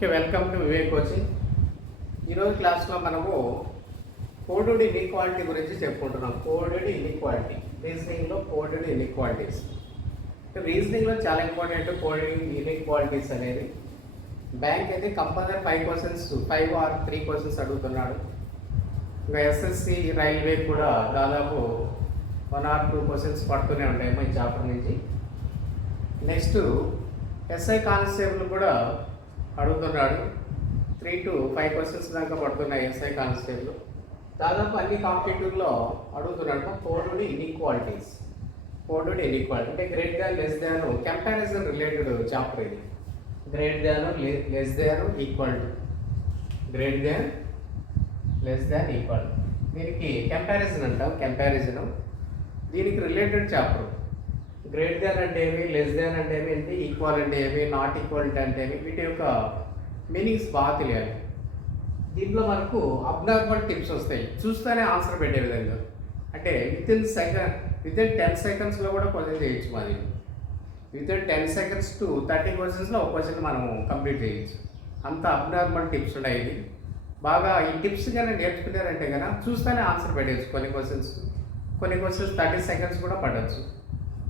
Okay, welcome to Vivek coaching. ఈరోజు క్లాస్లో మనము కోడెడ్ ఇన్ఈక్వాలిటీ గురించి చెప్పుకుంటున్నాం. కోడెడ్ ఇన్ఈక్వాలిటీ, రీజనింగ్లో కోడెడ్ ఇన్ఈక్వాలిటీస్. రీజనింగ్లో చాలా ఇంపార్టెంట్ కోడెడ్ ఇన్ఈక్వాలిటీస్ అనేది. బ్యాంక్ అయితే కంపల్సరీ 5 క్వశ్చన్స్ 5 ఆర్ 3 క్వశ్చన్స్ అడుగుతున్నాడు. ఇంకా ఎస్ఎస్సి రైల్వే కూడా దాదాపు 1 ఆర్ 2 క్వశ్చన్స్ పడుతూనే ఉంటాయి ఈ చాప్టర్ నుంచి. నెక్స్ట్ ఎస్ఐ కానిస్టేబుల్ కూడా అడుగుతున్నాడు. 3 to 5 క్వశ్చన్స్ దాకా పడుతున్నాయి ఎస్ఐ కానిస్టేబుల్. దాదాపు అన్ని కాంపిటేటివ్లో అడుగుతున్నాడు కోడెడ్ ఇన్ఈక్వాలిటీస్. కోడెడ్ ఇన్ఈక్వాలిటీ అంటే great than less than comparison related chapter ఇది. Great than less than equal to, great than less than equal. దీనికి కంపారిజన్ అంటాం. కంపారిజన్ దీనికి రిలేటెడ్ చాప్టర్. గ్రేట్ దాన్ అంటే ఏమి, లెస్ దాన్ అంటే ఏమి, ఏంటి, ఈక్వల్ అంటే ఏమి, నాట్ ఈక్వల్ అంటే ఏమి, వీటి యొక్క మీనింగ్స్ బాగా తెలియాలి. దీంట్లో మనకు అబ్నార్మల్ టిప్స్ వస్తాయి, చూస్తూనే ఆన్సర్ పెట్టే విధంగా. అంటే విత్ ఇన్ 10 సెకండ్స్లో కూడా క్వశ్చన్ చేయొచ్చు. మాది విత్ ఇన్ 10 సెకండ్స్ to 30 క్వశ్చన్స్లో ఒక క్వశ్చన్ మనము కంప్లీట్ చేయొచ్చు. అంత అబ్నార్మల్ టిప్స్ ఉన్నాయి. ఇది బాగా ఈ టిప్స్ కానీ నేర్చుకున్నారంటే కనుక చూస్తూనే ఆన్సర్ పెట్టవచ్చు. కొన్ని క్వశ్చన్స్ 30 సెకండ్స్ కూడా పడవచ్చు.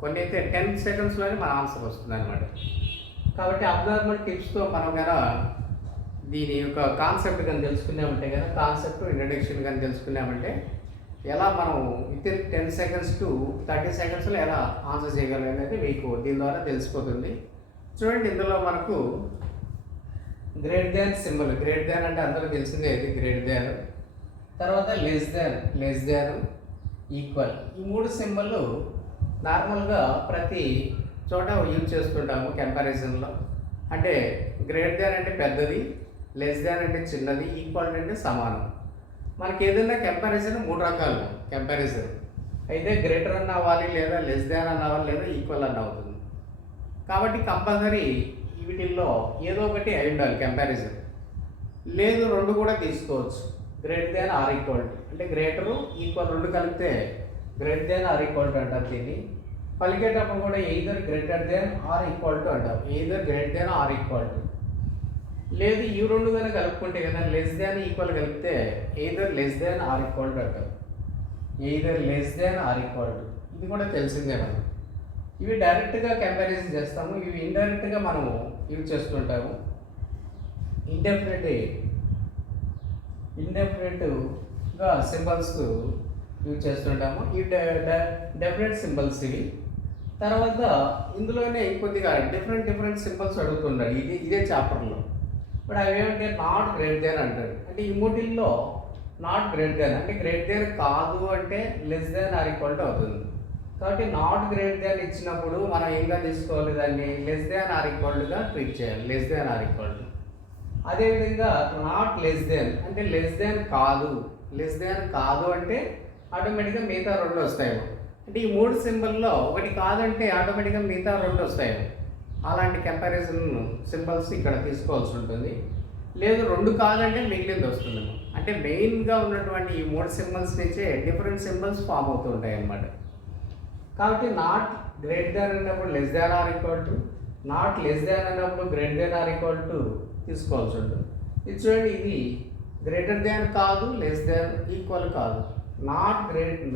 కొన్ని అయితే 10 సెకండ్స్లోనే మన ఆన్సర్ వస్తుంది అనమాట. కాబట్టి అబ్నార్మల్ టిప్స్తో మనం కనుక దీని యొక్క కాన్సెప్ట్ కానీ తెలుసుకున్నామంటే కనుక, కాన్సెప్ట్ ఇంట్రడక్షన్ కానీ తెలుసుకున్నామంటే ఎలా మనం విత్ ఇన్ 10 సెకండ్స్ to 30 సెకండ్స్లో ఎలా ఆన్సర్ చేయగలం అనేది మీకు దీని ద్వారా తెలిసిపోతుంది. చూడండి, ఇందులో మనకు గ్రేట్ దాన్ సింబల్. గ్రేట్ దాన్ అంటే అందరూ తెలిసిందే, ఇది గ్రేట్ దాన్. తర్వాత లెస్ దాన్, ఈక్వల్. ఈ 3 సింబల్ నార్మల్గా ప్రతి చోట యూజ్ చేస్తుంటాము కంపారిజన్లో. అంటే గ్రేట్ దాన్ అంటే పెద్దది, లెస్ దాన్ అంటే చిన్నది, ఈక్వల్ అంటే సమానం. మనకి ఏదైనా కంపారిజన్ 3 రకాలు కంపారిజన్. అయితే గ్రేటర్ అన్న అవ్వాలి, లేదా లెస్ దాన్ అన్న అవ్వాలి, లేదా ఈక్వల్ అన్న అవుతుంది. కాబట్టి కంపల్సరీ వీటిల్లో ఏదో ఒకటి అయి ఉండాలి కంపారిజన్. లేదు 2 కూడా తీసుకోవచ్చు. Great than or equal to అంటే గ్రేటరు ఈక్వల్ 2 కలిపితే great than or equal to అంటారు. దీన్ని పలికేటప్పుడు కూడా either greater than or equal to అంటాం. Either great than or equal to. లేదు ఈ 2 కనుక కలుపుకుంటే కదా లెస్ దాన్ ఈక్వల్ కలిపితే either less than or equal to అంటాం. Either less than or equal to. ఇది కూడా తెలిసిందే మనం. ఇవి డైరెక్ట్గా కంపారిజన్ చేస్తాము, ఇవి ఇండైరెక్ట్గా మనము యూజ్ చేస్తుంటాము. ఇండెఫినెట్గా సింబల్స్ యూజ్ చేస్తుంటాము. ఈ డెఫినెట్ సింబల్స్ ఇవి. తర్వాత ఇందులోనే కొద్దిగా డిఫరెంట్ సింబల్స్ అడుగుతున్నాడు ఇదే చాప్టర్లో. ఇప్పుడు అవి ఏమంటే నాట్ గ్రేట్ దాన్ అంటాడు. అంటే ఈ మూటిల్లో నాట్ గ్రేట్ దాన్ అంటే గ్రేట్ దాన్ కాదు అంటే less than or equal to అవుతుంది. కాబట్టి నాట్ గ్రేట్ దాన్ ఇచ్చినప్పుడు మనం ఏంగా తీసుకోవాలి, దాన్ని లెస్ దాన్ ఆర్ ఈక్వల్గా ట్రీట్ చేయాలి. Less than or equal to. అదేవిధంగా నాట్ లెస్ దాన్ అంటే లెస్ దాన్ కాదు. లెస్ దాన్ కాదు అంటే ఆటోమేటిక్గా మిగతా 2 వస్తాయి. అంటే ఈ 3 సింబల్లో ఒకటి కాదంటే ఆటోమేటిక్గా మిగతా 2 వస్తాయి. అలాంటి కంపారిజన్ సింబల్స్ ఇక్కడ తీసుకోవాల్సి ఉంటుంది. లేదు 2 కాదంటే మిగిలింది వస్తుంది. అంటే మెయిన్గా ఉన్నటువంటి ఈ 3 సింబల్స్ నుంచే డిఫరెంట్ సింబల్స్ ఫామ్ అవుతూ ఉంటాయి అన్నమాట. కాబట్టి నాట్ గ్రేట్ దాన్ అన్నప్పుడు less than or equal to, not less than అన్నప్పుడు great than or equal to తీసుకోవాల్సి ఉంటుంది. ఇది చూడండి, ఇది గ్రేటర్ దాన్ కాదు, లెస్ దాన్ ఈక్వల్ కాదు. Not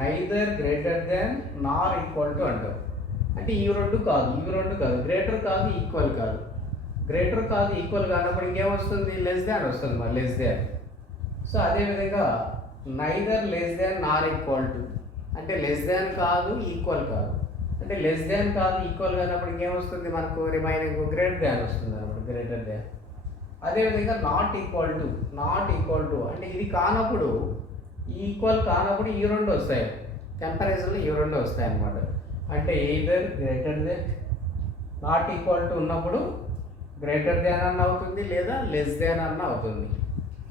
neither greater than nor equal to అంటారు. అంటే ఇవి 2 కాదు, గ్రేటర్ కాదు, ఈక్వల్ కాదు. గ్రేటర్ కాదు, ఈక్వల్ కానప్పుడు ఇంకేమొస్తుంది, లెస్ దాన్ వస్తుంది. మరి లెస్ దాన్. సో అదేవిధంగా neither less than nor equal to అంటే లెస్ దాన్ కాదు, ఈక్వల్ కాదు. అంటే లెస్ దాన్ కాదు, ఈక్వల్ కానప్పుడు ఇంకేమొస్తుంది మనకు, రిమైనింగ్ గ్రేటర్ దాన్ వస్తుంది అన్నమాట, గ్రేటర్ దాన్. అదేవిధంగా నాట్ ఈక్వల్ టు అంటే ఇది కానప్పుడు, ఈక్వల్ కానప్పుడు ఈ 2 వస్తాయి. కంపారిజన్లో ఈ 2 వస్తాయి అన్నమాట. అంటే either greater than, not equal to ఉన్నప్పుడు గ్రేటర్ దాన్ అన్న అవుతుంది, లేదా లెస్ దాన్ అన్న అవుతుంది.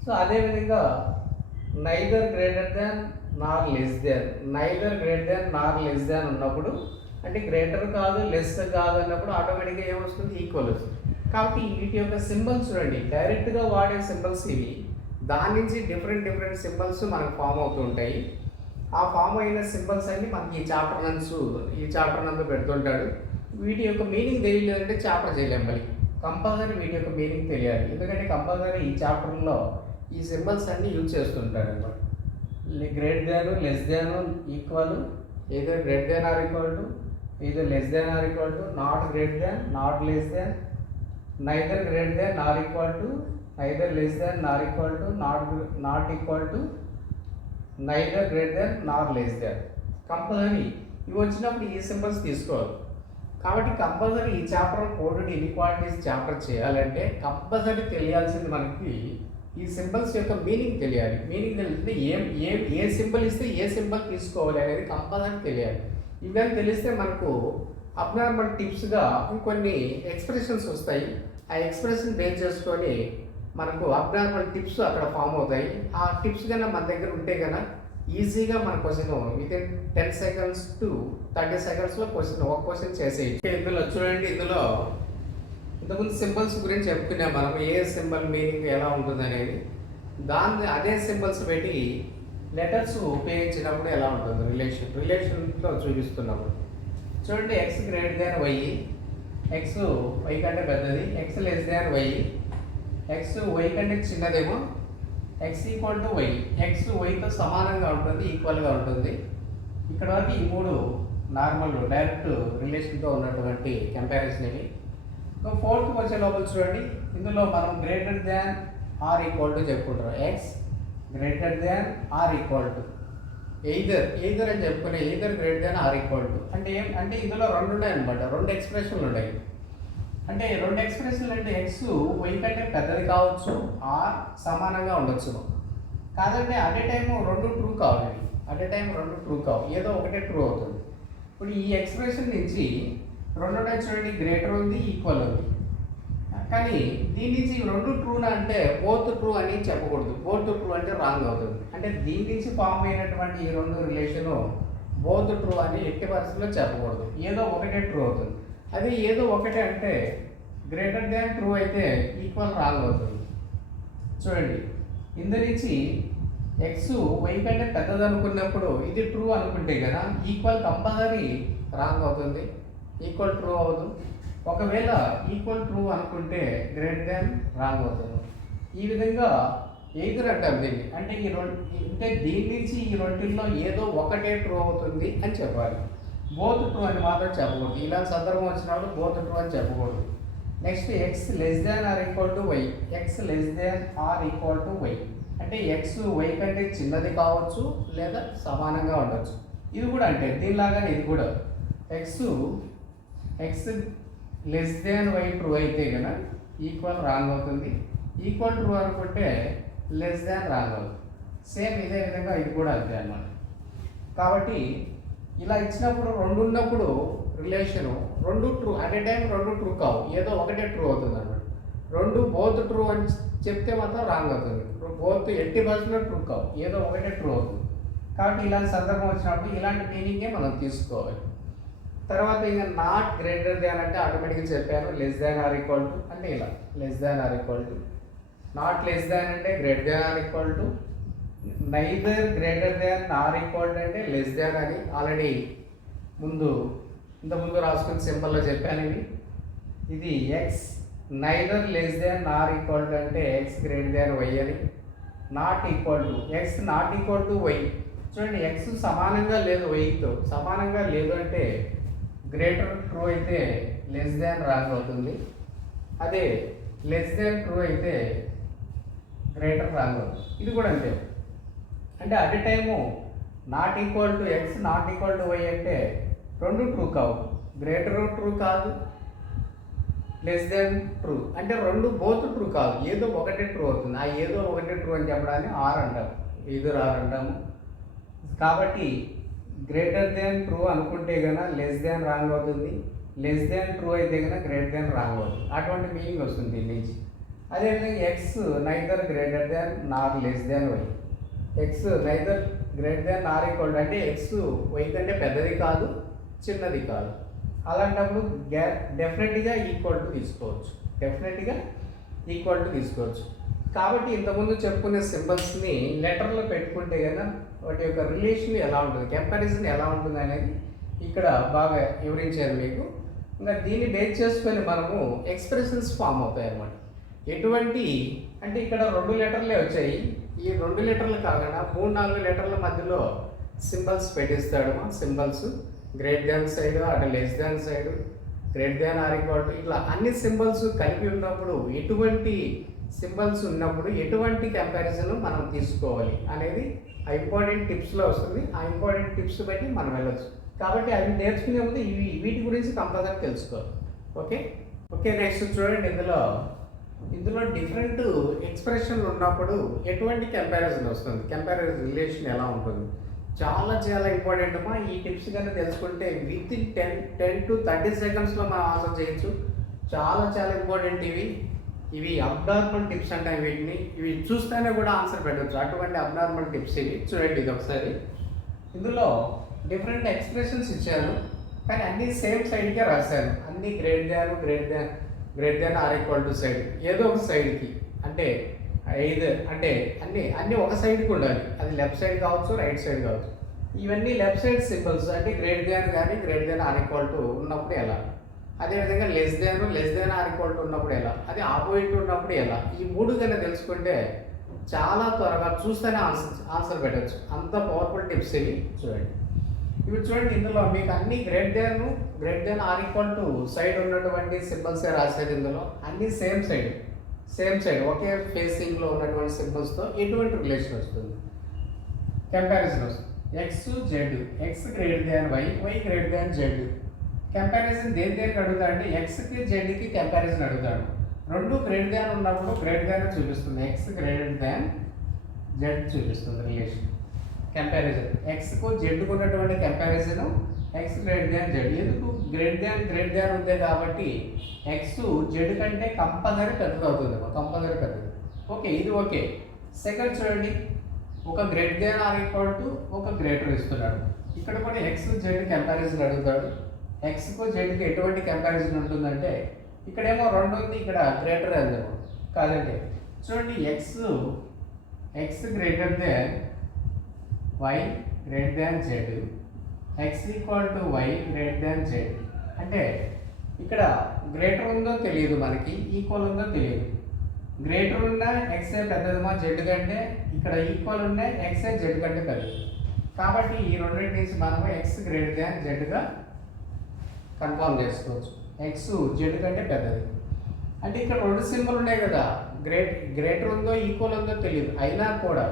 సో అదేవిధంగా neither greater than nor less దాన్ ఉన్నప్పుడు అంటే గ్రేటర్ కాదు, లెస్ కాదు అన్నప్పుడు ఆటోమేటిక్గా ఏమొస్తుంది, ఈక్వల్ వస్తుంది. కాబట్టి వీటి యొక్క సింబల్స్ చూడండి, డైరెక్ట్గా వాడే సింబల్స్ ఇవి. దాని నుంచి డిఫరెంట్ సింబల్స్ మనకు ఫామ్ అవుతూ ఉంటాయి. ఆ ఫామ్ అయిన సింబల్స్ అన్ని మనకి ఈ చాప్టర్ నందు పెడుతుంటాడు. వీటి యొక్క మీనింగ్ తెలియలేదంటే చాప్టర్ చేయలేం. మళ్ళీ కంపల్సరీ వీటి యొక్క మీనింగ్ తెలియాలి. ఎందుకంటే కంపల్సరీ ఈ చాప్టర్లో ఈ సింబల్స్ అన్ని యూజ్ చేస్తుంటారు అనమాట. Great than, less than, equal, ఏదో great than or equal to, ఏదో less than or equal to, not great than, not less than, neither great than nor equal to, neither less than nor equal to, not equal to, neither great than nor less than. Compulsory ఇవి వచ్చినప్పుడు ఈ symbols తీసుకోవాలి. కాబట్టి compulsory ఈ chapter coded inequalities chapter చేయాలంటే compulsory తెలియాల్సింది మనకి ఈ symbols యొక్క మీనింగ్ తెలియాలి. మీనింగ్ తెలిస్తే ఏ సింబల్ ఇస్తే ఏ సింబల్ తీసుకోవాలి అనేది కంపల్సరీ తెలియాలి. ఇవన్నీ తెలిస్తే మనకు అబ్నార్మల్ టిప్స్గా ఇంకొన్ని ఎక్స్ప్రెషన్స్ వస్తాయి. ఆ ఎక్స్ప్రెషన్ బేస్ చేసుకొని మనకు అబ్నార్మల్ టిప్స్ అక్కడ ఫామ్ అవుతాయి. ఆ టిప్స్ కన్నా మన దగ్గర ఉంటే కన్నా ఈజీగా మన క్వశ్చన్ వితిన్ 10 seconds to 30 secondsలో ఒక క్వశ్చన్ చేసేయచ్చు. ఇందులో చూడండి, ఇందులో ఇంతకుముందు సింబల్స్ గురించి చెప్పుకున్నాం మనం, ఏ సింబల్ మీనింగ్ ఎలా ఉంటుంది అనేది. అదే సింబల్స్ పెట్టి లెటర్స్ ఉపయోగించినప్పుడు ఎలా ఉంటుంది రిలేషన్లో చూపిస్తున్నప్పుడు. చూడండి, X greater than Y, X why కంటే పెద్దది, X less than Y, X why కంటే చిన్నదేమో, X equal to why, X వైతో సమానంగా ఉంటుంది, ఈక్వల్గా ఉంటుంది. ఇక్కడ వరకు ఈ మూడు నార్మల్ డైరెక్ట్ రిలేషన్తో ఉన్నటువంటి కంపారిజన్ ఇవి. ఫోర్త్ వచ్చే లోపల చూడండి, ఇందులో మనం greater than or equal to చెప్పుకుంటాం. X greater than or equal to either అని చెప్పుకునే, either greater than or equal to అంటే ఇందులో రెండు ఉన్నాయి అనమాట, రెండు ఎక్స్ప్రెషన్లు ఉన్నాయి. అంటే రెండు ఎక్స్ప్రెషన్లు అంటే ఎక్స్ వై కంటే పెద్దది కావచ్చు, ఆర్ సమానంగా ఉండొచ్చు. కాదంటే అట్ ఏ టైం రెండు ట్రూ కావాలి, ఏదో ఒకటే ట్రూ అవుతుంది. ఇప్పుడు ఈ ఎక్స్ప్రెషన్ నుంచి రెండు చూడండి, గ్రేటర్ ఉంది, ఈక్వల్ ఉంది. కానీ దీని నుంచి రెండు ట్రూనా అంటే బోత్ ట్రూ అని చెప్పకూడదు, బోత్ ట్రూ అంటే రాంగ్ అవుతుంది. అంటే దీని నుంచి ఫామ్ అయినటువంటి ఈ రెండు రిలేషను బోత్ ట్రూ అని ఎట్టి పరిస్థితుల్లో చెప్పకూడదు, ఏదో ఒకటే ట్రూ అవుతుంది. అది ఏదో ఒకటే అంటే గ్రేటర్ దాన్ ట్రూ అయితే ఈక్వల్ రాంగ్ అవుతుంది. చూడండి, ఇందు నుంచి ఎక్స్ వై కంటే పెద్దది అనుకున్నప్పుడు ఇది ట్రూ అనుకుంటే కదా ఈక్వల్ కంపల్సరీ రాంగ్ అవుతుంది, ఈక్వల్ ట్రూ అవుతుంది. ఒకవేళ ఈక్వల్ ట్రూ అనుకుంటే గ్రేటర్ దాన్ రాంగ్ అవుతుంది. ఈ విధంగా ఎయిదర్ అంటారు దీన్ని. అంటే దీని నుంచి ఈ రెండింటిలో ఏదో ఒకటే ట్రూ అవుతుంది అని చెప్పాలి, బోత్ ట్రూ అని మాత్రం చెప్పకూడదు. ఇలాంటి సందర్భం వచ్చినప్పుడు బోత్ ట్రూ అని చెప్పకూడదు. Next x less than or equal to why, x less than or equal to y అంటే ఎక్స్ వై కంటే చిన్నది కావచ్చు లేదా సమానంగా ఉండొచ్చు. ఇది కూడా అంటే దీనిలాగానే ఇది కూడా x less than y true అయితే కనుక ఈక్వల్ రాంగ్ అవుతుంది, ఈక్వల్ ట్రూ అనుకుంటే లెస్ దాన్ రాంగ్ అవుతుంది. సేమ్ ఇదే విధంగా ఇది కూడా అంతే అన్నమాట. కాబట్టి ఇలా ఇచ్చినప్పుడు రెండు ఉన్నప్పుడు రిలేషను రెండు ట్రూ అట్ ఏ టైం రెండు ట్రూ కావు, ఏదో ఒకటే ట్రూ అవుతుంది అన్నమాట. రెండు బోత్ ట్రూ అని చెప్తే మాత్రం రాంగ్ అవుతుంది, బోత్ 80% ట్రూ కావు, ఏదో ఒకటే ట్రూ అవుతుంది. కాబట్టి ఇలాంటి సందర్భం వచ్చినప్పుడు ఇలాంటి మీనింగే మనం తీసుకోవాలి. తర్వాత ఇంకా నాట్ గ్రేటర్ దాన్ అంటే ఆటోమేటిక్గా చెప్పాను, less than or equal to అంటే ఇలా less than or equal to, not less than అంటే greater than or equal to, neither greater than or equal అంటే లెస్ దాన్ అని ఆల్రెడీ ఇంతకుముందు రాసుకున్న సింబల్లో చెప్పాను. ఇది X neither less than or equal to అంటే ఎక్స్ గ్రేటర్ దాన్ వై అని, not equal to X not equal to Y. చూడండి, ఎక్స్ సమానంగా లేదు, వైతో సమానంగా లేదు అంటే గ్రేటర్ ట్రూ అయితే లెస్ దాన్ రాంగ్ అవుతుంది, అదే లెస్ దాన్ ట్రూ అయితే గ్రేటర్ రాంగ్ అవుతుంది. ఇది కూడా అంతే. అంటే at a time not equal to X not equal to y అంటే రెండు ట్రూ కావు, గ్రేటర్ ట్రూ కాదు, లెస్ దెన్ ట్రూ అంటే రెండు బోత్ ట్రూ కాదు, ఏదో ఒకటే ట్రూ అవుతుంది. ఆ ఏదో ఒకటే ట్రూ అని చెప్పడాన్ని ఆర్ అంటాము, ఎదురు ఆర్ అంటాము. కాబట్టి గ్రేటర్ దెన్ ట్రూ అనుకుంటే కనుక లెస్ దెన్ రాంగ్ అవుతుంది, లెస్ దెన్ ట్రూ అయితే కనుక గ్రేటర్ దెన్ రాంగ్ అవుతుంది. అటువంటి మీనింగ్ వస్తుంది దీని నుంచి. అదేవిధంగా x neither greater than nor less than y, x neither greater than nor equal అంటే ఎక్స్ వై కంటే పెద్దది కాదు చిన్నది కాదు. అలాంటప్పుడు డెఫినెట్గా ఈక్వల్ టు తీసుకోవచ్చు. కాబట్టి ఇంతకుముందు చెప్పుకునే సింబల్స్ని లెటర్లో పెట్టుకుంటే కనుక వాటి యొక్క రిలేషన్ ఎలా ఉంటుంది, కంపారిజన్ ఎలా ఉంటుంది అనేది ఇక్కడ బాగా వివరించారు మీకు. ఇంకా దీన్ని బేస్ చేసుకొని మనము ఎక్స్ప్రెషన్స్ ఫామ్ అవుతాయి అన్నమాట. ఎటువంటి అంటే ఇక్కడ 2 లెటర్లే వచ్చాయి. ఈ 2 లెటర్లు కాకుండా 3-4 లెటర్ల మధ్యలో సింబల్స్ పెట్టిస్తాడు. సింబల్స్ గ్రేట్ దాన్ సైడ్, అటు less than side, great than or equal to, ఇట్లా అన్ని సింబల్స్ కలిపి ఉన్నప్పుడు ఎటువంటి సింబల్స్ ఉన్నప్పుడు ఎటువంటి కంపారిజన్ మనం తీసుకోవాలి అనేది ఆ ఇంపార్టెంట్ టిప్స్లో వస్తుంది. ఆ ఇంపార్టెంట్ టిప్స్ బట్టి మనం వెళ్ళొచ్చు. కాబట్టి అవి నేర్చుకునే ముందు వీటి గురించి కంపల్సరీ తెలుసుకోవాలి. ఓకే ఓకే నెక్స్ట్ చూడండి, ఇందులో డిఫరెంట్ ఎక్స్ప్రెషన్లు ఉన్నప్పుడు ఎటువంటి కంపారిజన్ వస్తుంది, కంపారిజన్ రిలేషన్ ఎలా ఉంటుంది, చాలా చాలా ఇంపార్టెంట్ అమ్మా. ఈ టిప్స్ కన్నా తెలుసుకుంటే విత్ ఇన్ 10 to 30 సెకండ్స్లో మనం ఆన్సర్ చేయొచ్చు. చాలా చాలా ఇంపార్టెంట్ ఇవి అబ్నార్మల్ టిప్స్ అంటాయి వీటిని. ఇవి చూస్తేనే కూడా ఆన్సర్ పెట్టవచ్చు, అటువంటి అబ్నార్మల్ టిప్స్ ఇవి. చూడండి ఇది ఒకసారి, ఇందులో డిఫరెంట్ ఎక్స్ప్రెషన్స్ ఇచ్చాను కానీ అన్నీ సేమ్ సైడ్కే రాశాను. అన్నీ great than or equal to side, ఏదో ఒక సైడ్కి. అంటే అంటే అన్నీ ఒక సైడ్కి ఉండాలి. అది లెఫ్ట్ సైడ్ కావచ్చు, రైట్ సైడ్ కావచ్చు. ఇవన్నీ లెఫ్ట్ సైడ్ సింబల్స్. అంటే గ్రేట్ దాన్ కానీ great than or equal to ఉన్నప్పుడు ఎలా, అదేవిధంగా less than or equal to ఉన్నప్పుడు ఎలా, అది ఆపోజిట్ ఉన్నప్పుడు ఎలా. ఈ 3 కన్నా తెలుసుకుంటే చాలా త్వరగా చూస్తేనే ఆన్సర్ పెట్టచ్చు. అంత పవర్ఫుల్ టిప్స్ ఇవి. చూడండి ఇందులో మీకు అన్ని great than or equal to side ఉన్నటువంటి సింబల్సే రాసేది. ఇందులో అన్ని సేమ్ సైడ్ ఒకే ఫేసింగ్లో ఉన్నటువంటి సింబల్స్తో ఎటువంటి రిలేషన్ వస్తుంది, కంపారిజన్ వస్తుంది. X great than y great than z. Comparison దేనికి అడుగుతాడు అంటే ఎక్స్కి జెడ్కి కంపారిజన్ అడుగుతాడు. 2 గ్రేట్ దాన్ ఉన్నప్పుడు గ్రేట్ దాన్ చూపిస్తుంది, ఎక్స్ గ్రేట్ దాన్ జెడ్ చూపిస్తుంది రిలేషన్. కంపారిజన్ ఎక్స్కు జెడ్కు ఉన్నటువంటి comparison X great than Z. ఎందుకు గ్రేట్ దాన్ ఉంది కాబట్టి ఎక్స్ జెడ్ కంటే కంపల్సరీ పెద్దది అవుతుంది, కంపల్సరీ పెద్దది. ఓకే ఇది ఓకే. సెకండ్ చూడండి, ఒక great than or equal to ఒక గ్రేటర్ ఇస్తున్నాడు. ఇక్కడ కూడా ఎక్స్ జెడ్ కంపారిజన్ అడుగుతాడు. ఎక్స్కు జెడ్కి ఎటువంటి కంపారిజన్ ఉంటుందంటే ఇక్కడేమో 2 ఉంది, ఇక్కడ గ్రేటర్ అందేమో కాదండి. చూడండి X greater than y great than z, x equal to y great than z. అంటే ఇక్కడ గ్రేటర్ ఉందో తెలియదు మనకి, ఈక్వల్ ఉందో తెలియదు. గ్రేటర్ ఉన్న ఎక్సే పెద్దదమా జెడ్ కంటే, ఇక్కడ ఈక్వల్ ఉన్న ఎక్సే జెడ్ కంటే పెద్దది. కాబట్టి ఈ రెండింటి నుంచి మనము ఎక్స్ గ్రేట్ దాన్ జెడ్గా కన్ఫర్మ్ చేసుకోవచ్చు. ఎక్స్ జెడ్ కంటే పెద్దది. అంటే ఇక్కడ 2 సింబల్ ఉన్నాయి కదా, గ్రేటర్ ఉందో ఈక్వల్ ఉందో తెలియదు. అయినా కూడా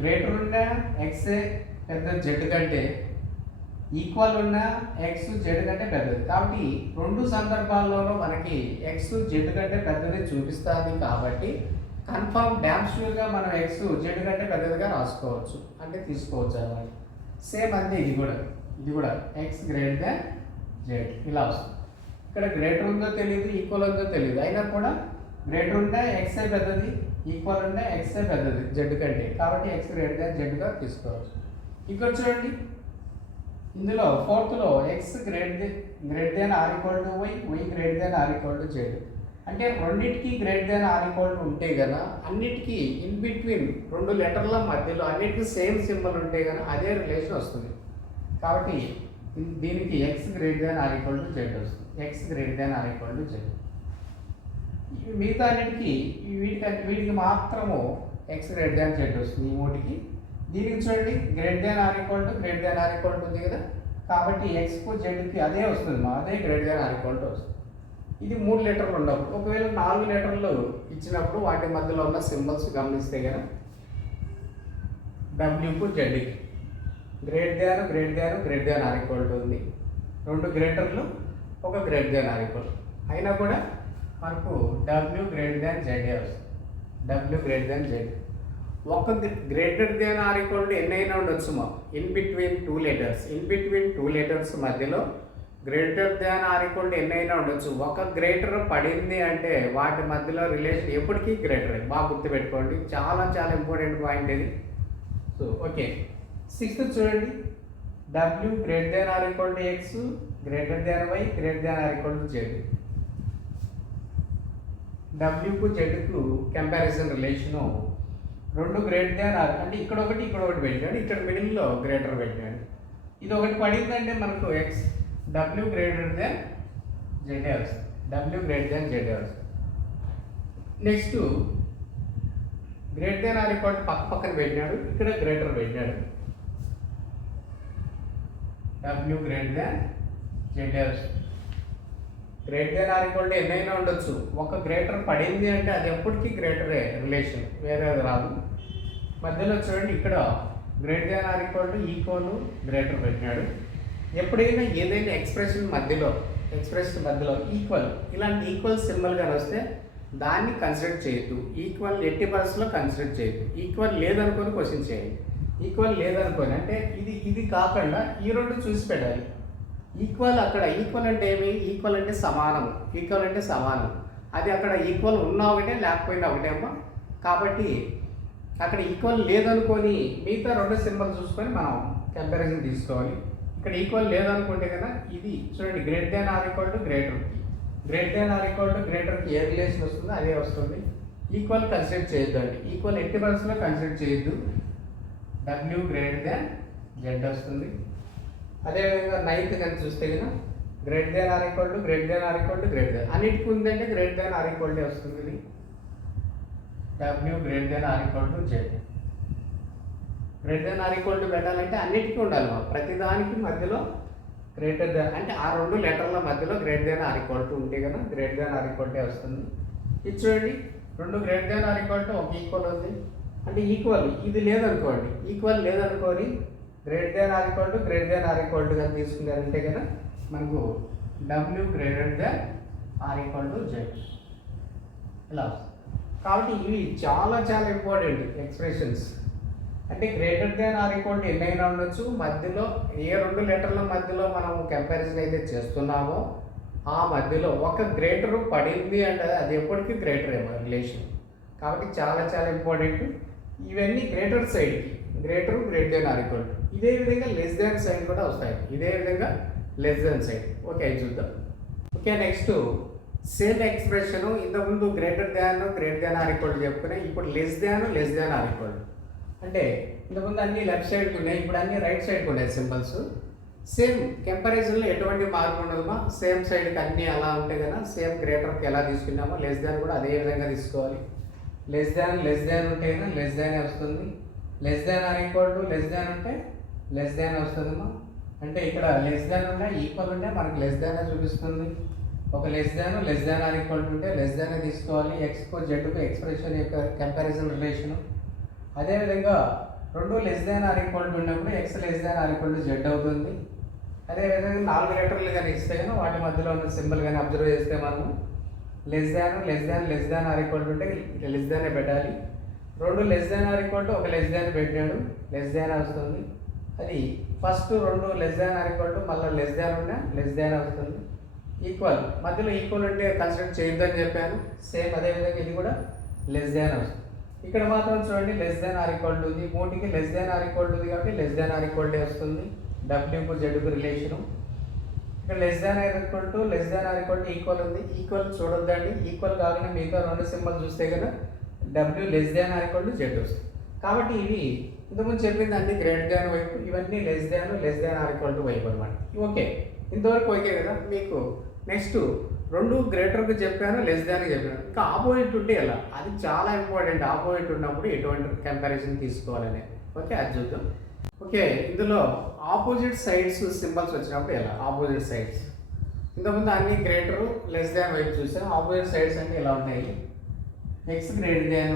గ్రేటర్ ఉన్న ఎక్సే పెద్ద జెడ్ కంటే, ఈక్వల్ ఉన్న ఎక్స్ జెడ్ కంటే పెద్దది. కాబట్టి 2 సందర్భాల్లోనూ మనకి ఎక్స్ జెడ్ కంటే పెద్దది చూపిస్తుంది. కాబట్టి కన్ఫర్మ్ డ్యామ్ షూర్గా మనం ఎక్స్ జెడ్ కంటే పెద్దదిగా రాసుకోవచ్చు, అంటే తీసుకోవచ్చు అన్నమాట. సేమ్ అంతే ఇది కూడా ఎక్స్ గ్రేట్ దాన్ జెడ్ ఇలా వస్తుంది. ఇక్కడ గ్రేటర్ ఉందో తెలియదు, ఈక్వల్ ఉందో తెలియదు. అయినా కూడా గ్రేటర్ ఉంటే ఎక్సే పెద్దది, ఈక్వల్ ఉంటే ఎక్సే పెద్దది జెడ్ కంటే. కాబట్టి ఎక్స్ గ్రేట్ దాన్ జెడ్గా తీసుకోవచ్చు. ఇక్కడ చూడండి, ఇందులో 4th x great than or equal to y great than or equal to z. అంటే రెండింటికి great than or equal to ఉంటే కదా, అన్నిటికీ ఇన్ బిట్వీన్ 2 లెటర్ల మధ్యలో అన్నిటికీ సేమ్ సింబల్ ఉంటే కదా అదే రిలేషన్ వస్తుంది. కాబట్టి దీనికి X great than or equal to Z వస్తుంది, X great than or equal to Z. మిగతా అన్నిటికీ వీటికి మాత్రము ఎక్స్ గ్రేట్ దాన్ జెడ్ వస్తుంది ఈ 3కి. దీనికి చూడండి great than or equal to ఉంది కదా, కాబట్టి ఎక్స్కు జెడ్కి అదే వస్తుంది, అదే great than or equal to వస్తుంది. ఇది 3 లెటర్లు ఉన్నప్పుడు. ఒకవేళ 4 లెటర్లు ఇచ్చినప్పుడు వాటి మధ్యలో ఉన్న సింబల్స్ గమనిస్తే కదా, డబ్ల్యూకు జెడ్కి great than or equal to ఉంది. 2 గ్రేటర్లు, ఒక గ్రేట్ దాన్ ఆర్ ఈక్వల్. అయినా కూడా మనకు డబ్ల్యూ గ్రేట్ దాన్ జెడ్ వస్తుంది. ఒక greater than or equal to ఎన్నైనా ఉండొచ్చు మా ఇన్ బిట్వీన్ 2 లెటర్స్ మధ్యలో greater than or equal to ఎన్నైనా ఉండొచ్చు. ఒక గ్రేటర్ పడింది అంటే వాటి మధ్యలో రిలేషన్ ఎప్పటికీ గ్రేటర్. బాగా గుర్తుపెట్టుకోండి, చాలా చాలా ఇంపార్టెంట్ పాయింట్ ఇది. So okay. 6th చూడండి, W great than or equal to X greater than Y greater than or equal to Z. డబ్ల్యూకు జెడ్కు comparison relation 2 great than or, అంటే ఇక్కడ ఒకటి పెట్టాడు, ఇక్కడ మిడిల్లో గ్రేటర్ పెట్టాడు. ఇది ఒకటి పడిందంటే మనకు X W greater than Z వస్తుంది. డబ్ల్యూ గ్రేటర్ దాన్ జెడ్ వస్తుంది. Next greater than or equal to పక్క పక్కన పెట్టినాడు, ఇక్కడ గ్రేటర్ పెట్టినాడు. డబ్ల్యూ గ్రేటర్ దాన్ జెడ్ వస్తుంది. Greater than or equal to ఎన్నైనా ఉండొచ్చు, ఒక గ్రేటర్ పడింది అంటే అది ఎప్పటికీ గ్రేటరే రిలేషన్, వేరే రాదు. మధ్యలో చూడండి ఇక్కడ greater than or equal to equal greater పెట్టినాడు. ఎప్పుడైనా ఏదైనా ఎక్స్ప్రెషన్ మధ్యలో ఈక్వల్ ఇలాంటి ఈక్వల్ సింబల్ కానీ వస్తే దాన్ని కన్సిడర్ చేయొద్దు. ఈక్వల్ ఎట్టి పరిస్థితుల్లో కన్సిడర్ చేయొద్దు. ఈక్వల్ లేదనుకొని క్వశ్చన్ చేయండి. ఈక్వల్ లేదనుకొని అంటే ఇది కాకుండా ఈ రెండు చూసి పెట్టాలి. ఈక్వల్ అక్కడ ఈక్వల్ అంటే ఏమి, ఈక్వల్ అంటే సమానం, అది అక్కడ ఈక్వల్ ఉన్నా ఒకటే లేకపోయినా ఒకటే అమ్మా. కాబట్టి అక్కడ ఈక్వల్ లేదనుకొని మిగతా రెండు సింబల్ చూసుకొని మనం కంపారిజన్ తీసుకోవాలి. ఇక్కడ ఈక్వల్ లేదనుకుంటే కదా ఇది చూడండి, greater than or equal to గ్రేటర్కి ఏ రిలేషన్ వస్తుందో అదే వస్తుంది. ఈక్వల్ కన్సిడర్ చేయొద్దు అండి, ఈక్వల్ ఎట్టి పరిస్థితుల్లో కన్సిడర్ చేయొద్దు. డబ్ల్యూ గ్రేటర్ దాన్ జెడ్ వస్తుంది. అదేవిధంగా 9th కానీ చూస్తే కదా greater than or equal to అన్నిటికి ఉందంటే greater than or equal to వస్తుంది. W greater than or equal to Z. Greater than or equal to పెట్టాలంటే అన్నిటికీ ఉండాలి మా, ప్రతిదానికి మధ్యలో గ్రేటర్ దాన్ అంటే ఆ రెండు లెటర్ల మధ్యలో greater than or equal to ఉంటే కదా greater than or equal to వస్తుంది. ఇది చూడండి, రెండు greater than or equal to ఒక ఈక్వల్ ఉంది అంటే ఈక్వల్ ఇది లేదనుకోండి, ఈక్వల్ లేదనుకోని greater than or equal to కానీ తీసుకున్నారంటే కదా మనకు W greater than or equal to Z ఇలా వస్తుంది. కాబట్టి ఇవి చాలా ఇంపార్టెంట్ ఎక్స్ప్రెషన్స్. అంటే greater than or equal to ఎన్నైనా ఉండొచ్చు, మధ్యలో ఏ రెండు లెటర్ల మధ్యలో మనం కంపారిజన్ అయితే చేస్తున్నామో ఆ మధ్యలో ఒక గ్రేటరు పడింది అంటే అది ఎప్పటికీ గ్రేటర్ ఏమో రిలేషన్. కాబట్టి చాలా ఇంపార్టెంట్. ఇవన్నీ గ్రేటర్ సైడ్కి greater than or equal to. ఇదే విధంగా లెస్ దాన్ సైడ్ కూడా వస్తాయి, లెస్ దాన్ సైడ్. ఓకే అది చూద్దాం. ఓకే నెక్స్ట్ సేమ్ ఎక్స్ప్రెషన్ ఇంతకుముందు greater than or equal to చెప్పుకునే, ఇప్పుడు less than or equal to. అంటే ఇంతకుముందు అన్ని లెఫ్ట్ సైడ్కి ఉన్నాయి, ఇప్పుడు అన్ని రైట్ సైడ్కి ఉన్నాయి సింబల్స్. సేమ్ కంపారిజన్లో ఎటువంటి మార్పు ఉండదుమా, సేమ్ సైడ్కి అన్నీ అలా ఉంటాయి కదా. సేమ్ గ్రేటర్కి ఎలా తీసుకున్నామో లెస్ దాన్ కూడా అదే విధంగా తీసుకోవాలి. లెస్ దాన్ ఉంటే కదా లెస్ దానే వస్తుంది. Less than or equal to అంటే లెస్ దాన్ వస్తుందమ్మా. అంటే ఇక్కడ లెస్ దాన్ ఉంటే ఈక్వల్ ఉంటే మనకు లెస్ దానే చూపిస్తుంది. ఒక less than or equal to ఉంటే లెస్ దానే తీసుకోవాలి. ఎక్స్కు జెడ్కు ఎక్స్ప్రెషన్ యొక్క కంపారిజన్ రిలేషను. అదేవిధంగా రెండు less than or equal to ఉన్నప్పుడు X less than or equal to Z అవుతుంది. అదేవిధంగా 4 లెటర్లు కానీ ఇస్తే కానీ వాటి మధ్యలో ఉన్న సింబల్ కానీ అబ్జర్వ్ చేస్తే మనము less than or equal to ఉంటే లెస్ దానే పెట్టాలి. రెండు less than or equal to ఒక లెస్ దాన్ పెట్టినాడు, లెస్ దాన్ వస్తుంది. అది ఫస్ట్ రెండు less than or equal to మళ్ళీ లెస్ దాన్ ఉన్నా లెస్ దాన్ వస్తుంది. ఈక్వల్ మధ్యలో ఈక్వల్ అంటే కన్సిడర్ చేయొద్దని చెప్పాను. సేమ్ అదేవిధంగా ఇది కూడా లెస్ దాన్ వస్తుంది. ఇక్కడ మాత్రం చూడండి less than or equal to ఉంది, మూటికి less than or equal to ఉంది కాబట్టి less than or equal to వస్తుంది. డబ్ల్యూకు జెడ్కు రిలేషను. ఇక్కడ less than or equal to equal ఉంది, ఈక్వల్ చూడొద్దండి. ఈక్వల్ కాకుండా మిగతా రెండు సింబల్ చూస్తే కదా W less than or equal to Z వస్తుంది. కాబట్టి ఇవి ఇంతకుముందు చెప్పింది అన్ని గ్రేటర్ దాన్ వైపు, ఇవన్నీ less than or equal to వైపు అనమాట. ఓకే ఇంతవరకు ఓకే కదా మీకు. నెక్స్ట్ రెండు గ్రేటర్కి చెప్పాను, లెస్ దాన్కి చెప్పాను. ఇంకా ఆపోజిట్ ఉంటే ఎలా, అది చాలా ఇంపార్టెంట్. ఆపోజిట్ ఉన్నప్పుడు ఎటువంటి కంపారిజన్ తీసుకోవాలనే. ఓకే అది చూద్దాం. ఓకే ఇందులో ఆపోజిట్ సైడ్స్ సింబల్స్ వచ్చినప్పుడు ఎలా, ఆపోజిట్ సైడ్స్ ఇంతకుముందు అన్ని గ్రేటరు లెస్ దాన్ వైపు చూసాం. ఆపోజిట్ సైడ్స్ అంటే ఎలా ఉంటాయి, x greater than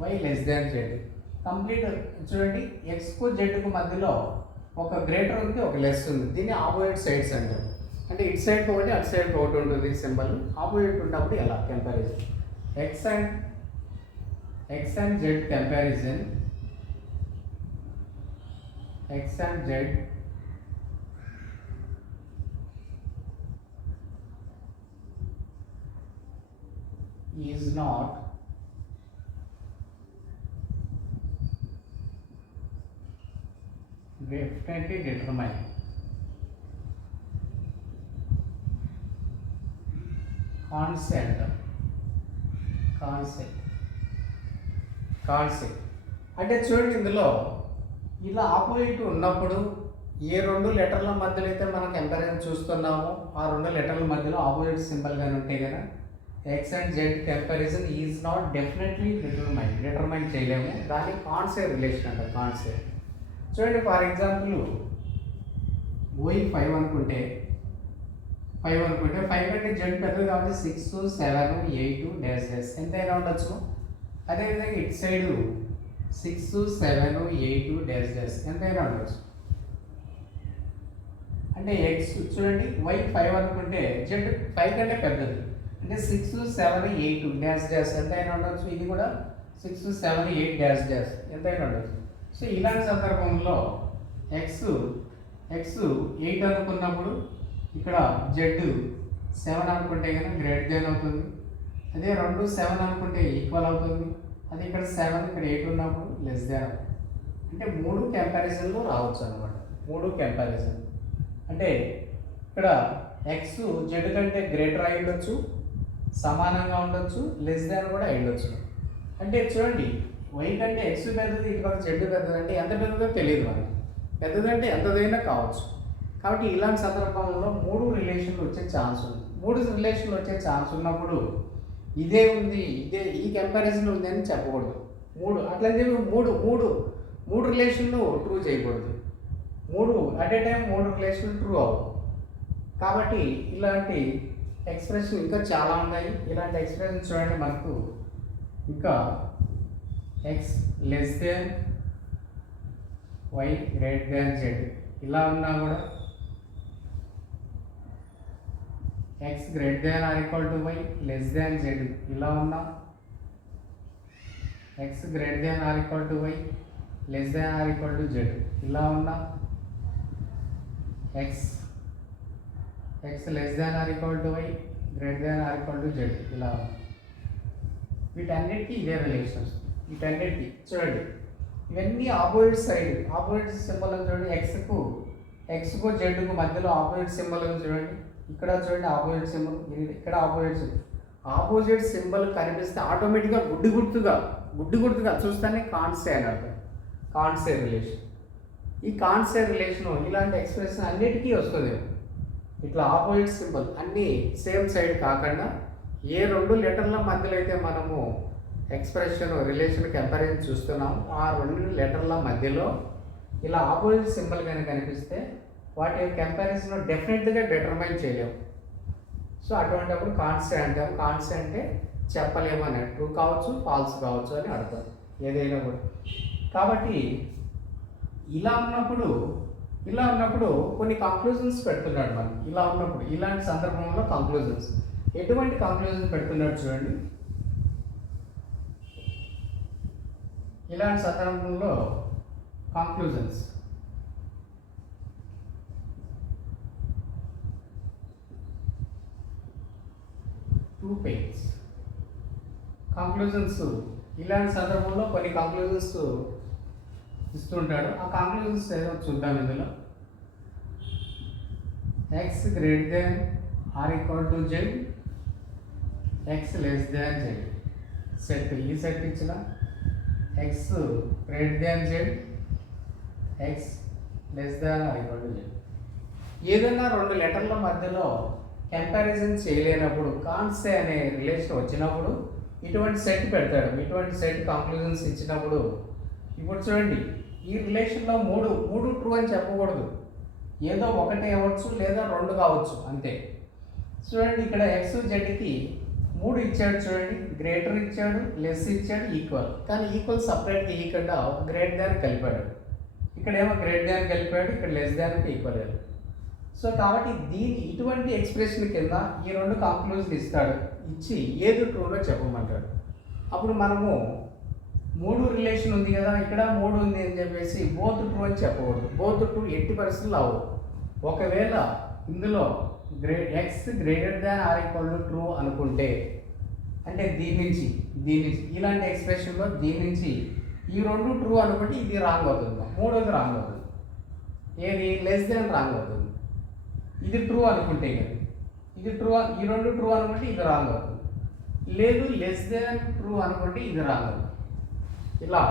y less than z. Complete చూడండి, ఎక్స్కు జెడ్కు మధ్యలో ఒక గ్రేటర్ ఉంది, ఒక లెస్ ఉంది. దీన్ని ఆపోజిట్ సైడ్స్ అంటారు. అంటే ఇటు సైడ్ ఒకటి అటు సైడ్ ఒకటి ఉంటుంది సింబల్. ఆపోజిట్ ఉన్నప్పుడు ఎలా comparison, X and Z comparison, X and Z is not definitely determine concept అంటే చూడండి ఇందులో ఇలా ఆపోజిట్ ఉన్నప్పుడు ఏ రెండు లెటర్ల మధ్యలో అయితే మనం కంపారిజన్ చూస్తున్నామో ఆ రెండు లెటర్ల మధ్యలో ఆపోజిట్ సింబల్ కానీ ఉంటాయి కదా, X and Z comparison is not definitely determine చేయలేము. దాన్ని కాన్సే రిలేషన్ అంటారు. కాన్సే చూడండి, ఫర్ ఎగ్జాంపుల్ ఓయి 5 అనుకుంటే 5 కంటే జెడ్ పెద్దది కాబట్టి 6, 7, 8 డాష్ డాష్ ఎంతైనా ఉండొచ్చు. అదేవిధంగా ఇటు సైడు 6, 7, 8 డాష్ డాష్ ఎంతైనా ఉండొచ్చు. అంటే ఎక్స్ చూడండి, వై 5 అనుకుంటే జెడ్ 5 కంటే పెద్దది అంటే 6, 7, 8 డాష్ డాష్ ఎంతైనా ఉండొచ్చు. ఇది కూడా 6, 7, 8 డాష్ డాష్ ఎంతైనా ఉండొచ్చు. సో ఇలాంటి సందర్భంలో ఎక్స్ 8 అనుకున్నప్పుడు ఇక్కడ జెడ్ 7 అనుకుంటే కనుక గ్రేటర్ దెన్ అవుతుంది. అదే 2 7 అనుకుంటే ఈక్వల్ అవుతుంది. అది ఇక్కడ 7 ఇక్కడ 8 ఉన్నప్పుడు లెస్ దాన్. అంటే 3 కంపారిజన్లు రావచ్చు అనమాట. 3 కంపారిజన్ అంటే ఇక్కడ ఎక్స్ జెడ్ కంటే గ్రేటర్ అయి ఉండొచ్చు, సమానంగా ఉండొచ్చు, లెస్ దాన్ కూడా అయి ఉండొచ్చు. అంటే చూడండి, వై కంటే ఎక్స్ పెద్దది, ఇక్కడ జెడ్ పెద్దది అంటే ఎంత పెద్దదో తెలియదు మనకి. పెద్దదంటే ఎంతదైనా కావచ్చు. కాబట్టి ఇలాంటి సందర్భంలో 3 రిలేషన్లు వచ్చే ఛాన్స్ ఉంది. 3 రిలేషన్లు వచ్చే ఛాన్స్ ఉన్నప్పుడు ఇదే ఉంది, ఈ కంపారిజన్ ఉంది అని చెప్పకూడదు. 3 అట్లా చెప్పి మూడు రిలేషన్లు ట్రూ చేయకూడదు. 3 అట్ ఏ టైం 3 రిలేషన్లు ట్రూ అవ్వవు. కాబట్టి ఇలాంటి ఎక్స్ప్రెషన్ ఇంకా చాలా ఉన్నాయి. ఇలాంటి ఎక్స్ప్రెషన్ చూడండి, మనకు ఇంకా x less than y greater than z ఇలా ఉన్నా కూడా x greater than or equal to y less than z ఇలా ఉన్నా, x greater than or equal to y less than or equal to Z ఇలా ఉన్నా, x less than or equal to y greater than or equal to Z ఇలా ఉన్నా. వీటన్నిటికీ ఇదే relations. వీటన్నిటికీ చూడండి, ఇవన్నీ ఆపోజిట్ సింబల్ చూడండి. ఎక్స్కు జెడ్కు మధ్యలో ఆపోజిట్ సింబల్ చూడండి. ఇక్కడ చూడండి ఆపోజిట్ సింబల్, ఇక్కడ ఆపోజిట్ సింబల్ కనిపిస్తే ఆటోమేటిక్గా గుడ్డి గుర్తుగా చూస్తేనే కాన్సే అని అర్థం. కాన్సే రిలేషన్. ఈ కాన్సే రిలేషన్ ఇలాంటి ఎక్స్ప్రెషన్ అన్నిటికీ వస్తుంది. ఇట్లా ఆపోజిట్ సింబల్ అన్నీ సేమ్ సైడ్ కాకుండా ఏ 2 లెటర్ల మధ్యలో అయితే మనము ఎక్స్ప్రెషన్ రిలేషన్ కంపారిజన్ చూస్తున్నాము, ఆ 2 లెటర్ల మధ్యలో ఇలా ఆపోజిట్ సింబల్ కానీ కనిపిస్తే వాటి యొక్క కంపారిజన్ డెఫినెట్గా డిటర్మైన్ చేయలేము. సో అటువంటిప్పుడు కాన్సే అంటాము. కాన్సే అంటే చెప్పలేము అని, ట్రూ కావచ్చు ఫాల్స్ కావచ్చు అని అర్థం ఏదైనా కూడా. కాబట్టి ఇలా ఉన్నప్పుడు కొన్ని కంక్లూజన్స్ పెడుతున్నాడు మనకి. ఇలా ఉన్నప్పుడు ఇలాంటి సందర్భంలో కంక్లూజన్స్ ఎటువంటి కంక్లూజన్ పెడుతున్నాడు చూడండి. ఇలాంటి సందర్భంలో కంక్లూజన్స్ 2 pages. కంక్లూజన్స్ ఇలాంటి సందర్భంలో కొన్ని కంక్లూజన్స్ ఇస్తుంటాడు. ఆ కంక్లూజన్స్ ఏదో చూద్దాం. ఇందులో x greater than or equal to z, x less than z set. ఈ సెట్ ఇచ్చిన x greater than z, x less than or equal to z. ఏదైనా 2 లెటర్ల మధ్యలో కంపారిజన్ చేయలేనప్పుడు, కాన్సే అనే రిలేషన్ వచ్చినప్పుడు ఇటువంటి సెట్ పెడతాడు. ఇటువంటి సెట్ కంక్లూజన్స్ ఇచ్చినప్పుడు ఇప్పుడు చూడండి, ఈ రిలేషన్లో మూడు ట్రూ అని చెప్పకూడదు. ఏదో ఒకటి అవ్వచ్చు లేదా 2 కావచ్చు అంతే. చూడండి, ఇక్కడ ఎక్స్ జెడ్కి 3 ఇచ్చాడు చూడండి. గ్రేటర్ ఇచ్చాడు, లెస్ ఇచ్చాడు, ఈక్వల్. కానీ ఈక్వల్ సపరేట్గా ఇవ్వకుండా గ్రేటర్ దాన్ కలిపాడు. ఇక్కడేమో గ్రేటర్ దాన్ కలిపాడు, ఇక్కడ లెస్ దాన్కి ఈక్వల్ అయ్యాడు. సో కాబట్టి ఇటువంటి ఎక్స్ప్రెషన్ కింద ఈ 2 కంక్లూజన్ ఇచ్చి ఏది ట్రూలో చెప్పమంటాడు. అప్పుడు మనము 3 రిలేషన్ ఉంది కదా, ఇక్కడ 3 ఉంది అని చెప్పేసి బోత్ ట్రూ అని చెప్పకూడదు. బోత్ ట్రూ ఎట్టి పరిస్థితులు అవ్వదు. ఒకవేళ ఇందులో x greater than or equal to true అనుకుంటే, అంటే దీని నుంచి ఇలాంటి ఎక్స్ప్రెషన్లో దీని నుంచి ఈ 2 ట్రూ అనుకుంటే ఇది రాంగ్ అవుతుంది, 3వది రాంగ్ అవుతుంది. ఏది లెస్ దాన్ రాంగ్ అవుతుంది. ఇది ట్రూ అనుకుంటే కదా, ఇది ట్రూ, ఈ 2 ట్రూ అనుకుంటే ఇది రాంగ్ అవుతుంది. లేదు లెస్ దాన్ ట్రూ అనుకుంటే ఇది రాంగ్ అవుతుంది. ఇలా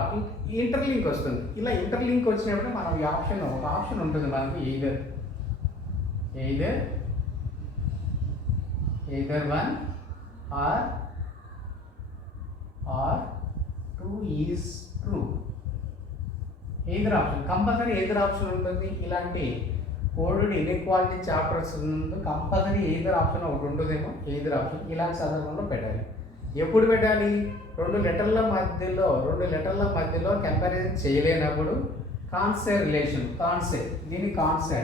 ఇంటర్లింక్ వస్తుంది. ఇలా ఇంటర్లింక్ వచ్చినప్పుడు మనం ఈ ఆప్షన్ ఒక ఆప్షన్ ఉంటుంది మనకు either one or two is true. Either option compulsory either option ఉంటుంది. ఇలాంటి coded inequality chapters compulsory either option ఒకటి ఉంటుందేమో. ఎయిదర్ ఆప్షన్ ఇలాంటి సందర్భంలో పెట్టాలి. ఎప్పుడు పెట్టాలి? రెండు లెటర్ల మధ్యలో కంపారిజన్ చేయలేనప్పుడు కాన్సే రిలేషన్ దీన్ని కాన్సే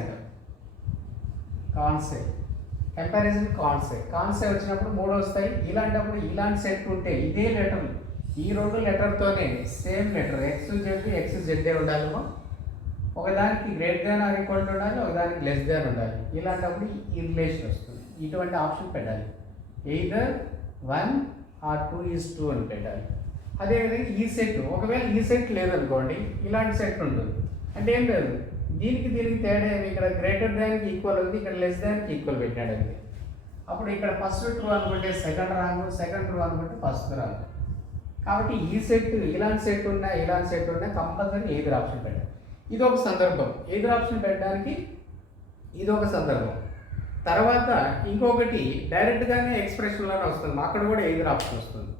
కంపారిజన్ కాన్సే వచ్చినప్పుడు మూడు వస్తాయి. ఇలాంటప్పుడు ఇలాంటి సెట్ ఉంటే ఇదే లెటర్ ఈ రెండు లెటర్తోనే సేమ్ లెటర్ XZ ఉండాలేమో. ఒకదానికి greater than or equal to ఉండాలి, ఒకదానికి లెస్ దాన్ ఉండాలి. ఇలాంటప్పుడు ఈ రిలేషన్ వస్తుంది. ఇటువంటి ఆప్షన్ పెట్టాలి. either 1 or 2 is true అని పెట్టాలి. అదేవిధంగా ఈ సెట్ ఒకవేళ ఈ సెట్ లేదనుకోండి, ఇలాంటి సెట్ ఉంటుంది. అంటే ఏం లేదు, దీనికి తేడా ఏమి? ఇక్కడ గ్రేటర్ దాన్కి ఈక్వల్ ఉంది, ఇక్కడ లెస్ దాన్కి ఈక్వల్ పెట్టాడు అంతే. అప్పుడు ఇక్కడ ఫస్ట్ ట్రూ అనుకుంటే సెకండ్ రాంగ్, సెకండ్ ట్రూ అనుకుంటే ఫస్ట్ రాంగ్. కాబట్టి ఈ సెట్ ఇలాంటి సెట్ ఉన్నా కంపల్సరీ ఎయిదర్ ఆప్షన్ పెట్టాలి. ఇది ఒక సందర్భం. ఎయిదర్ ఆప్షన్ పెట్టడానికి ఇది ఒక సందర్భం. తర్వాత ఇంకొకటి డైరెక్ట్గానే ఎక్స్ప్రెషన్లోనే వస్తుంది, అక్కడ కూడా ఎయిదర్ ఆప్షన్ వస్తుంది.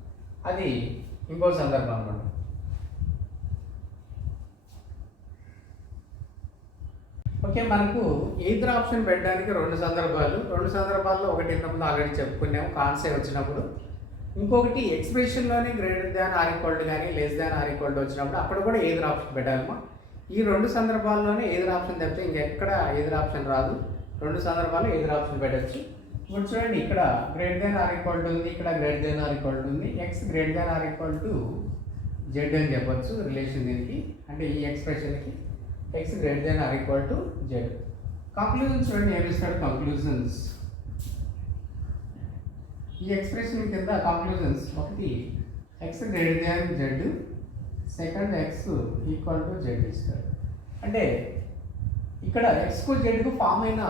అది ఇంకో సందర్భం అన్నమాట. ఓకే, మనకు ఎయిదర్ ఆప్షన్ పెట్టడానికి రెండు సందర్భాల్లో ఒకటి ఇంతకుముందు ఆల్రెడీ చెప్పుకున్నాము, కాన్సే వచ్చినప్పుడు. ఇంకొకటి ఎక్స్ప్రెషన్లోనే greater than or equal to కానీ less than or equal to వచ్చినప్పుడు అక్కడ కూడా ఎయిదర్ ఆప్షన్ పెట్టాలమ్మా. ఈ రెండు సందర్భాల్లోనే ఎయిదర్ ఆప్షన్ తప్పితే ఇంకెక్కడ ఎయిదర్ ఆప్షన్ రాదు. రెండు సందర్భాల్లో ఎయిదర్ ఆప్షన్ పెట్టచ్చు. ఇప్పుడు చూడండి, ఇక్కడ greater than or equal to ఉంది, ఇక్కడ greater than or equal to ఉంది. X greater than or equal to Z అని చెప్పొచ్చు రిలేషన్ దీనికి, అంటే ఈ ఎక్స్ప్రెషన్కి X greater than or equal to Z. Conclusions చూడండి, ఏమి ఇస్తాడు కంక్లూజన్స్. ఈ ఎక్స్ప్రెషన్ కింద కంక్లూజన్స్ ఒకటి X greater than Z, second X equal to Z ఇస్తాడు. అంటే ఇక్కడ ఎక్స్కు జెడ్కు ఫామ్ అయిన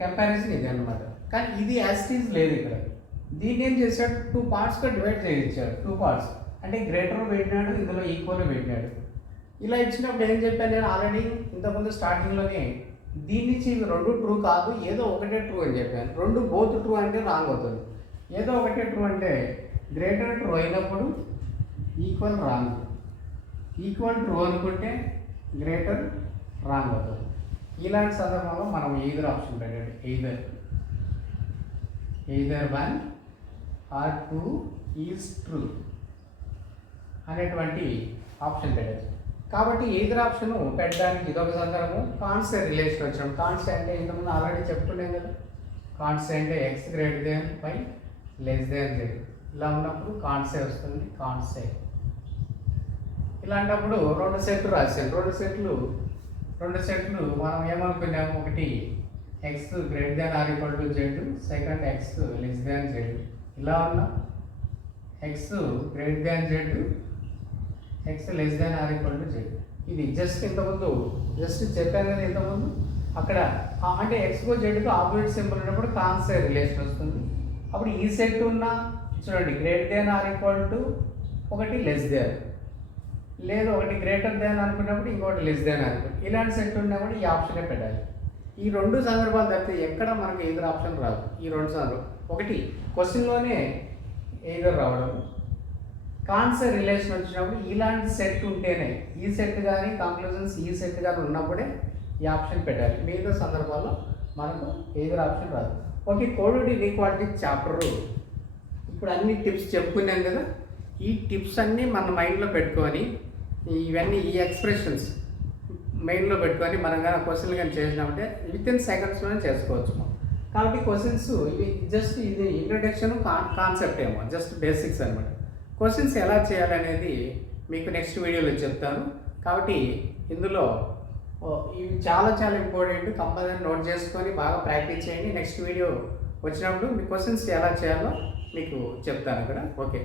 కంపారిజన్ ఇది అనమాట. కానీ ఇది యాస్టీజ్ లేదు ఇక్కడ. దీన్ని ఏం చేశాడు, 2 పార్ట్స్గా డివైడ్ చేయించాడు. 2 పార్ట్స్ అంటే గ్రేటర్ పెట్టినాడు, ఇందులో ఈక్వల్ పెట్టినాడు. ఇలా ఇచ్చినప్పుడు ఏం చెప్పాను నేను ఆల్రెడీ ఇంతకుముందు స్టార్టింగ్లోనే, దీని నుంచి ఇవి రెండు ట్రూ కాదు, ఏదో ఒకటే ట్రూ అని చెప్పాను. రెండు బోత్ ట్రూ అంటే రాంగ్ అవుతుంది. ఏదో ఒకటే ట్రూ అంటే గ్రేటర్ ట్రూ అయినప్పుడు ఈక్వల్ రాంగ్, ఈక్వల్ ట్రూ అనుకుంటే గ్రేటర్ రాంగ్ అవుతుంది. ఇలాంటి సందర్భంలో మనం ఎయిదర్ ఆప్షన్ పెట్టండి. either 1 or 2 is true అనేటువంటి ఆప్షన్ పెట్టచ్చు. కాబట్టి ఎయిదర్ ఆప్షన్ పెట్టడానికి ఇదొక సందర్భం. కాన్సే రిలేషన్ వచ్చినాం. కాన్సే అంటే ఇంతకుముందు ఆల్రెడీ చెప్పుకున్నాం కదా, కాన్సే అంటే X greater than by less than Z. ఇలా ఉన్నప్పుడు కాన్సే వస్తుంది. కాన్సే ఇలాంటప్పుడు రెండు సెట్లు రాశాను. రెండు సెట్లు మనం ఏమనుకున్నాము, ఒకటి X greater than or equal to Z, second X less than Z. ఇలా ఉన్నా x greater than z, x less than or equal to Z. ఇది జస్ట్ చెప్పాను కదా ఇంతకుముందు. అక్కడ అంటే ఎక్స్కు జెడ్కు ఆపోజిట్ సింబల్ ఉన్నప్పుడు కాన్సే రిలేషన్ వస్తుంది. అప్పుడు ఈ సెట్ ఉన్న చూడండి, greater than or equal to ఒకటి లెస్ దాన్, లేదు ఒకటి గ్రేటర్ దాన్ అనుకున్నప్పుడు ఇంకోటి లెస్ దాన్ అనుకుంటే, ఇలాంటి సెట్ ఉన్నప్పుడు ఈ ఆప్షనే పెట్టాలి. ఈ రెండు సందర్భాలు తప్పితే ఎక్కడ మనకు ఎయిదర్ ఆప్షన్ రాదు. ఈ రెండు సందర్భాలు, ఒకటి క్వశ్చన్లోనే ఎయిదర్ రావడం, కాన్సే రిలేషన్ వచ్చినప్పుడు ఇలాంటి సెట్ ఉంటేనే, ఈ సెట్ కానీ కంక్లూజన్స్ ఈ సెట్ కానీ ఉన్నప్పుడే ఈ ఆప్షన్ పెట్టాలి. మిగతా సందర్భాల్లో మనకు ఎయిదర్ ఆప్షన్ రాదు. ఓకే, కోడెడ్ ఇన్ఈక్వాలిటీ చాప్టర్ ఇప్పుడు అన్ని టిప్స్ చెప్పుకున్నాం కదా. ఈ టిప్స్ అన్నీ మన మైండ్లో పెట్టుకొని ఇవన్నీ ఈ ఎక్స్ప్రెషన్స్ మైండ్లో పెట్టుకొని మనం కానీ క్వశ్చన్లు కానీ చేసినామంటే వితిన్ సెకండ్స్లోనే చేసుకోవచ్చు. కాబట్టి క్వశ్చన్స్ ఇవి జస్ట్ ఇది ఇంట్రడక్షన్ కాన్సెప్ట్ ఏమో, జస్ట్ బేసిక్స్ అనమాట. క్వశ్చన్స్ ఎలా చేయాలనేది మీకు నెక్స్ట్ వీడియోలో చెప్తాను. కాబట్టి ఇందులో ఇవి చాలా ఇంపార్టెంట్. కంపల్సరీ నోట్ చేసుకొని బాగా ప్రాక్టీస్ చేయండి. నెక్స్ట్ వీడియో వచ్చినప్పుడు మీ క్వశ్చన్స్ ఎలా చేయాలో మీకు చెప్తాను అక్కడ. ఓకే.